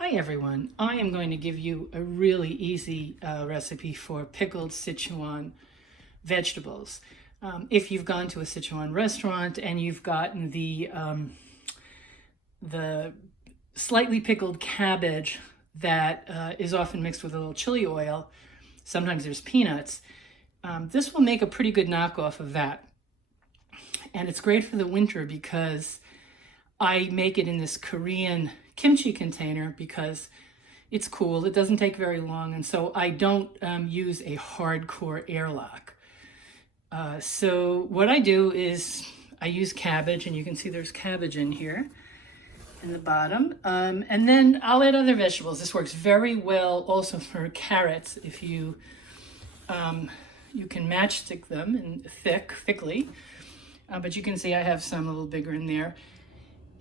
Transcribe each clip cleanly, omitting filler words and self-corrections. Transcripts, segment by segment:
Hi everyone, I am going to give you a really easy recipe for pickled Sichuan vegetables. If you've gone to a Sichuan restaurant and you've gotten the slightly pickled cabbage that is often mixed with a little chili oil, sometimes there's peanuts, this will make a pretty good knockoff of that. And it's great for the winter because I make it in this Korean kimchi container because it's cool. It doesn't take very long, and so I don't use a hardcore airlock. So what I do is I use cabbage, and you can see there's cabbage in here in the bottom. And then I'll add other vegetables. This works very well also for carrots if you can matchstick them in thickly. But you can see I have some a little bigger in there.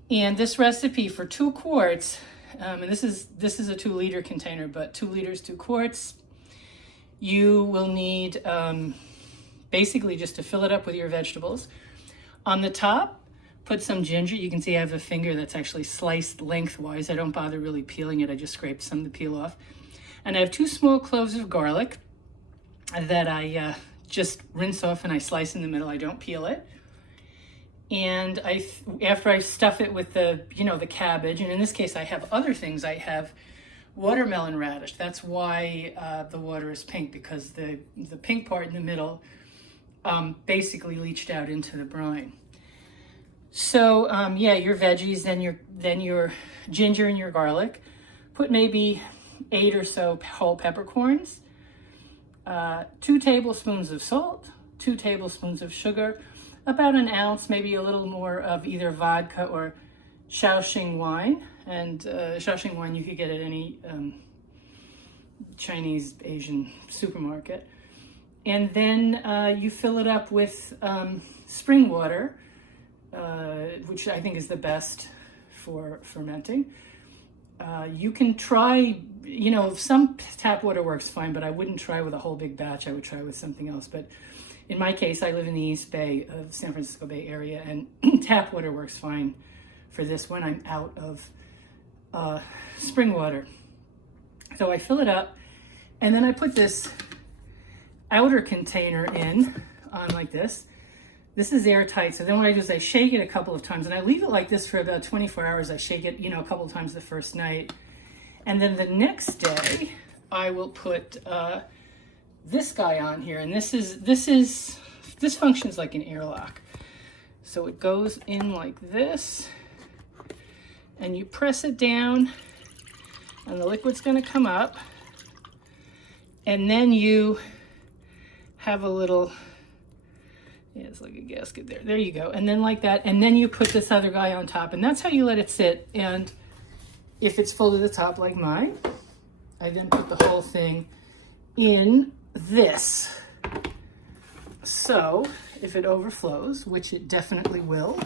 And this recipe for 2 quarts, and this is a 2-liter container, but 2 liters, 2 quarts, you will need basically just to fill it up with your vegetables. On the top, put some ginger. You can see I have a finger that's actually sliced lengthwise. I don't bother really peeling it. I just scraped some of the peel off. And I have 2 small cloves of garlic that I just rinse off and I slice in the middle. I don't peel it. And after I stuff it with the cabbage, and in this case I have other things. I have watermelon radish. That's why the water is pink, because the pink part in the middle basically leached out into the brine. So yeah, your veggies, then your ginger and your garlic. Put maybe 8 or so whole peppercorns, 2 tablespoons of salt, 2 tablespoons of sugar, about an ounce, maybe a little more of either vodka or xiaoxing wine. And xiaoxing wine you could get at any Chinese, Asian supermarket. And then you fill it up with spring water, which I think is the best for fermenting. You can try, some tap water works fine, but I wouldn't try with a whole big batch. I would try with something else. But in my case, I live in the East Bay of San Francisco Bay Area, and tap water works fine for this when I'm out of spring water. So I fill it up, and then I put this outer container in on like this. This is airtight, so then what I do is I shake it a couple of times, and I leave it like this for about 24 hours. I shake it, a couple of times the first night. And then the next day, I will put this guy on here, and this functions like an airlock. So it goes in like this, and you press it down, and the liquid's going to come up, and then you have a little, it's like a gasket there. There you go. And then like that, and then you put this other guy on top, and that's how you let it sit. And if it's full to the top like mine, I then put the whole thing in this. So if it overflows, which it definitely will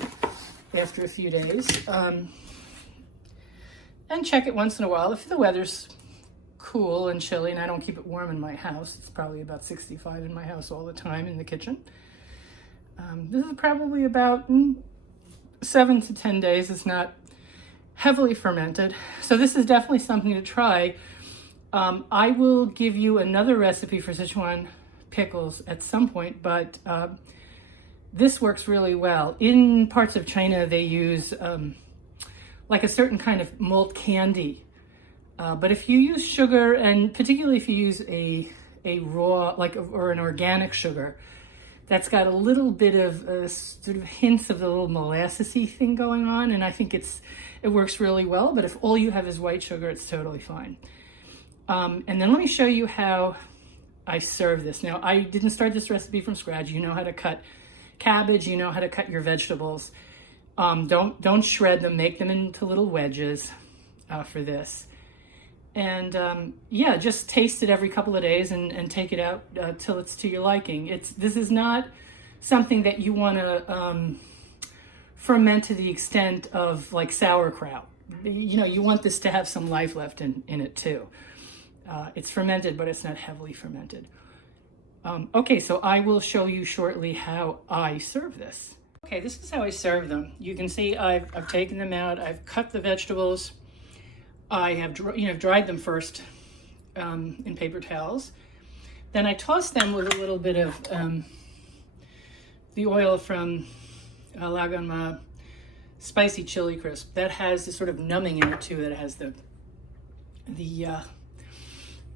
after a few days, and check it once in a while. If the weather's cool and chilly, and I don't keep it warm in my house, it's probably about 65 in my house all the time in the kitchen. This is probably about 7 to 10 days. It's not heavily fermented. So this is definitely something to try. I will give you another recipe for Sichuan pickles at some point, but this works really well. In parts of China, they use like a certain kind of malt candy. But if you use sugar, and particularly if you use a raw, or an organic sugar, that's got a little bit of sort of hints of the little molassesy thing going on, and I think it works really well. But if all you have is white sugar, it's totally fine. And then let me show you how I serve this. Now, I didn't start this recipe from scratch. You know how to cut cabbage. You know how to cut your vegetables. Don't shred them. Make them into little wedges for this. And yeah, just taste it every couple of days and take it out till it's to your liking. This is not something that you want to ferment to the extent of like sauerkraut. You want this to have some life left in it too. It's fermented, but it's not heavily fermented. Okay, so I will show you shortly how I serve this. Okay, this is how I serve them. You can see I've taken them out. I've cut the vegetables. I have dried them first in paper towels. Then I toss them with a little bit of the oil from Laganma spicy chili crisp. That has this sort of numbing in it too. That has the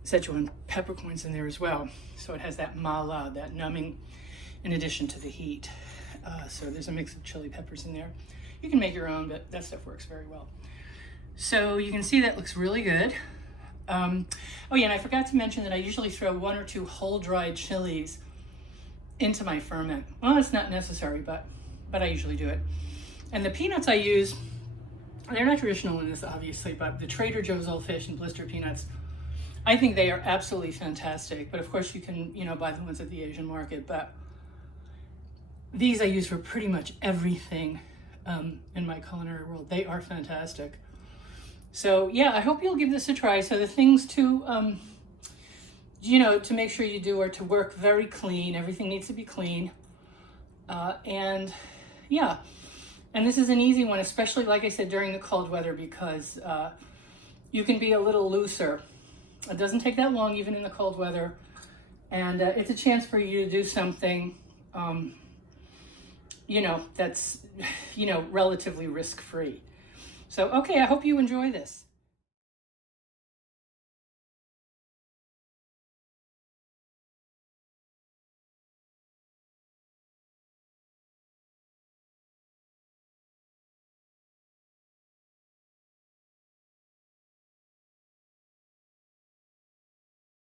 Sichuan peppercorns in there as well. So it has that mala, that numbing, in addition to the heat. So there's a mix of chili peppers in there. You can make your own, but that stuff works very well. So you can see that looks really good. Oh yeah, and I forgot to mention that I usually throw 1 or 2 whole dried chilies into my ferment. Well, it's not necessary, but I usually do it. And the peanuts I use, they're not traditional in this obviously, but the Trader Joe's Old Fashioned blister peanuts, I think they are absolutely fantastic. But of course you can, buy the ones at the Asian market, but these I use for pretty much everything in my culinary world. They are fantastic. So yeah, I hope you'll give this a try. So the things to, to make sure you do are to work very clean. Everything needs to be clean. And yeah, and this is an easy one, especially like I said, during the cold weather, because you can be a little looser. It doesn't take that long, even in the cold weather. And it's a chance for you to do something, that's, relatively risk-free. So, okay, I hope you enjoy this.